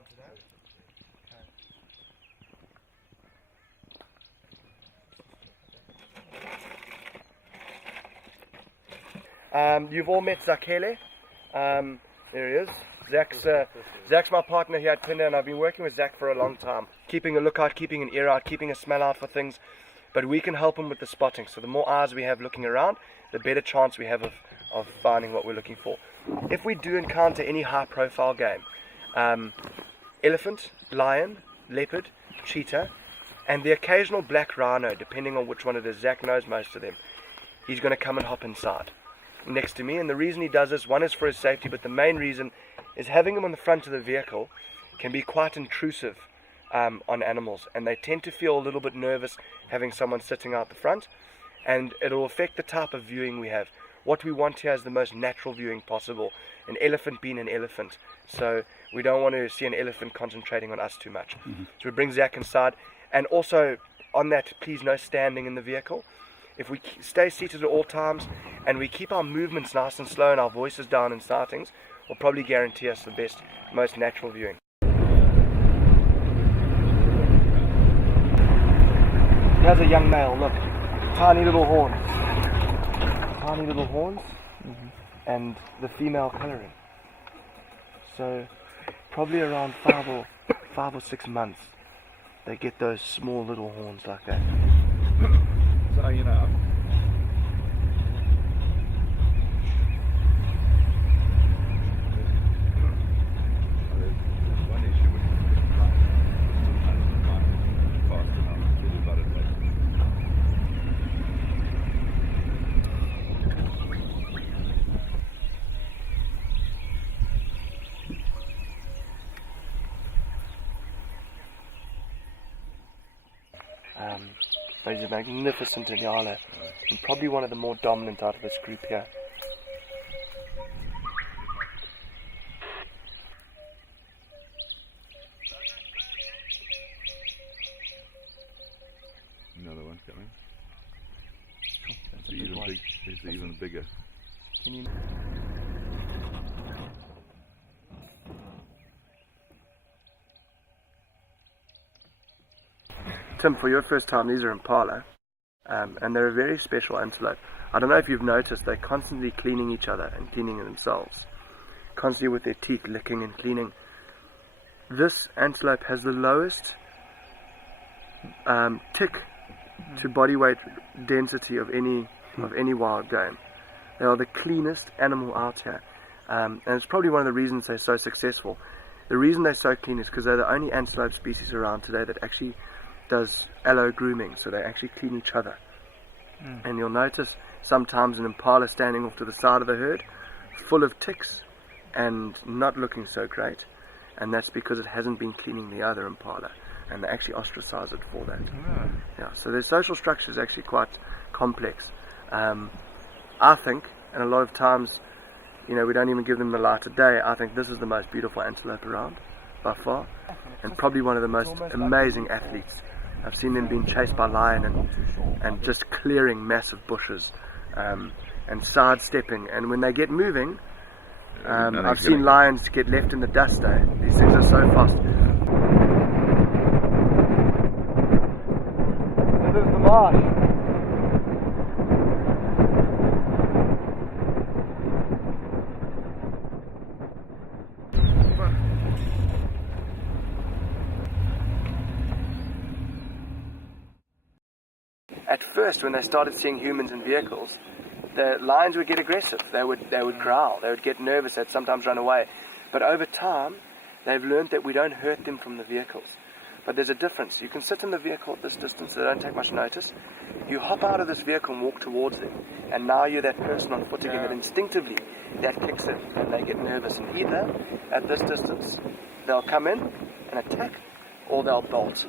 on today? You've all met Zakele. There he is. Zach's my partner here at Phinda, and I've been working with Zach for a long time. Keeping a lookout, keeping an ear out, keeping a smell out for things. But we can help him with the spotting. So the more eyes we have looking around, the better chance we have of finding what we're looking for. If we do encounter any high-profile game, elephant, lion, leopard, cheetah, and the occasional black rhino, depending on which one it is, Zach knows most of them, he's going to come and hop inside next to me. And the reason he does this, one is for his safety, but the main reason is having him on the front of the vehicle can be quite intrusive on animals, and they tend to feel a little bit nervous having someone sitting out the front, and it'll affect the type of viewing we have. What we want here is the most natural viewing possible, an elephant being an elephant, so we don't want to see an elephant concentrating on us too much. So we bring Zach inside, and also on that, please no standing in the vehicle. If we stay seated at all times and we keep our movements nice and slow and our voices down in startings, will probably guarantee us the best, most natural viewing. Here's a young male, look, tiny little horns, and the female colouring. So probably around 5 or 6 months, they get those small little horns like that. So you know. He's a magnificent Inyala, and probably one of the more dominant out of this group here. Another one coming. That's a big one. It's even bigger. Can you... Tim, for your first time, these are impala, and they're a very special antelope. I don't know if you've noticed, they're constantly cleaning each other and cleaning themselves, constantly with their teeth licking and cleaning. This antelope has the lowest tick to body weight density of any wild game. They are the cleanest animal out here, and it's probably one of the reasons they're so successful. The reason they're so clean is because they're the only antelope species around today that actually does allo grooming, so they actually clean each other. And you'll notice sometimes an impala standing off to the side of the herd, full of ticks and not looking so great, and that's because it hasn't been cleaning the other impala, and they actually ostracize it for that. Yeah, so their social structure is actually quite complex. I think, and a lot of times, you know, we don't even give them the light of day. I think this is the most beautiful antelope around, by far, and probably one of the most amazing athletes. I've seen them being chased by lion and just clearing massive bushes and sidestepping, and when they get moving, I've seen lions get left in the dust. These things are so fast. This is the marsh. At first, when they started seeing humans in vehicles, the lions would get aggressive. They would growl. They would get nervous. They'd sometimes run away. But over time, they've learned that we don't hurt them from the vehicles. But there's a difference. You can sit in the vehicle at this distance. They don't take much notice. You hop out of this vehicle and walk towards them, and now you're that person on foot again. That instinctively that kicks in, and they get nervous. And either at this distance, they'll come in and attack, or they'll bolt.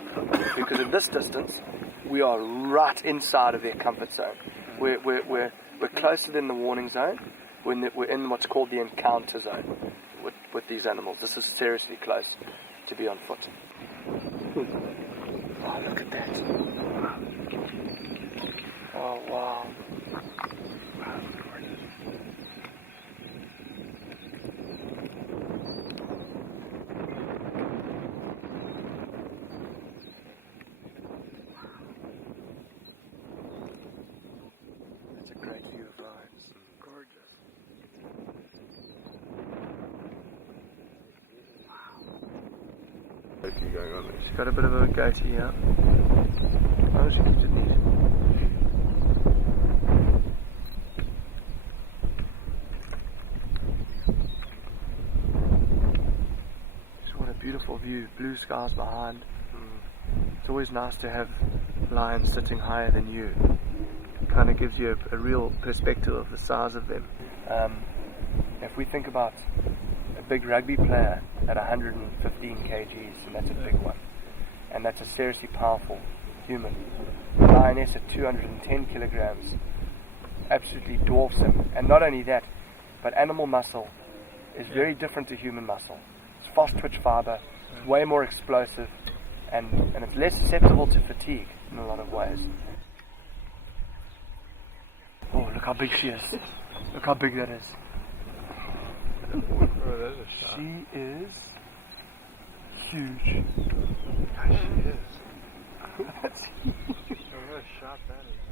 Because at this distance, we are right inside of their comfort zone. We're closer than the warning zone. We're in what's called the encounter zone with these animals. This is seriously close to be on foot. Oh, look at that. Oh, wow. goatee going on there. She's got a bit of a goatee here. Oh, she keeps it neat. Just what a beautiful view. Blue skies behind. It's always nice to have lions sitting higher than you. It kind of gives you a real perspective of the size of them. If we think about a big rugby player at 115 kgs, and that's a big one, and that's a seriously powerful human. The lioness at 210 kilograms absolutely dwarfs him. And not only that, but animal muscle is very different to human muscle. It's fast twitch fiber, it's way more explosive, and it's less susceptible to fatigue in a lot of ways. Oh, look how big she is. Look how big that is. Oh, there's a shark. She is huge. She is. That's huge. Oh, what a shark that is.